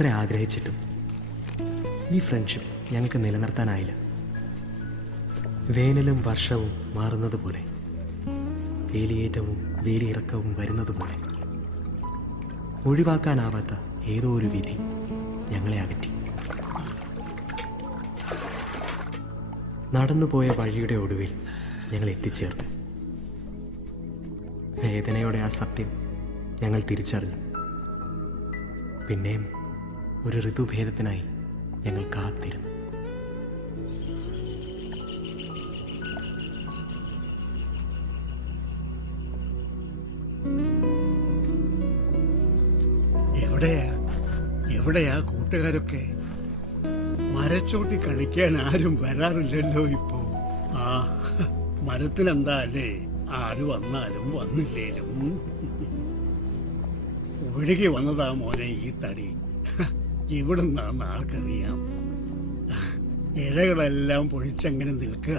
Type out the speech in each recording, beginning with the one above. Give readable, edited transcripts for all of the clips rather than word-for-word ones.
എത്ര ആഗ്രഹിച്ചിട്ടും ഈ ഫ്രണ്ട്ഷിപ്പ് ഞങ്ങൾക്ക് നിലനിർത്താനായില്ല. വേനലും വർഷവും മാറുന്നത് പോലെ, വേലിയേറ്റവും വേലിയിറക്കവും വരുന്നത് പോലെ, ഒഴിവാക്കാനാവാത്ത ഏതോ ഒരു വിധി ഞങ്ങളെ അകറ്റി. നടന്നുപോയ വഴിയുടെ ഒടുവിൽ ഞങ്ങൾ എത്തിച്ചേർന്നു. വേദനയോടെ ആ സത്യം ഞങ്ങൾ തിരിച്ചറിഞ്ഞു. പിന്നെയും ഒരു ഋതുഭേദത്തിനായി ഞങ്ങൾ കാത്തിരുന്നു. എവിടെയാ കൂട്ടുകാരൊക്കെ? മരച്ചോട്ടി കളിക്കാൻ ആരും വരാറില്ലല്ലോ ഇപ്പോ. ആ മരത്തിലെന്താ അല്ലേ, ആര് വന്നാലും വന്നില്ലേലും ഒഴുകി വന്നതാ മോനെ ഈ തടി. ഇവിടുന്നാന്ന് ആർക്കറിയാം. ഇലകളെല്ലാം പൊഴിച്ചങ്ങനെ നിൽക്കുക.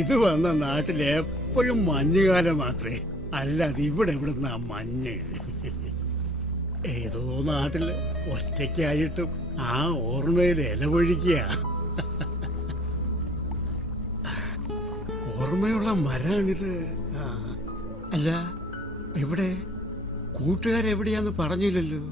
ഇത് വന്ന നാട്ടിൽ എപ്പോഴും മഞ്ഞുകാലം മാത്രമേ, അല്ലാതെ ഇവിടെ ഇവിടുന്ന മഞ്ഞ്. ഏതോ നാട്ടില് ഒറ്റയ്ക്കായിട്ടും ആ ഓർമ്മയിൽ ഇലപൊഴിക്കുക. ഓർമ്മയുള്ള മരാണിത്. അല്ല, ഇവിടെ കൂട്ടുകാരെവിടെയാന്ന് പറഞ്ഞില്ലല്ലോ.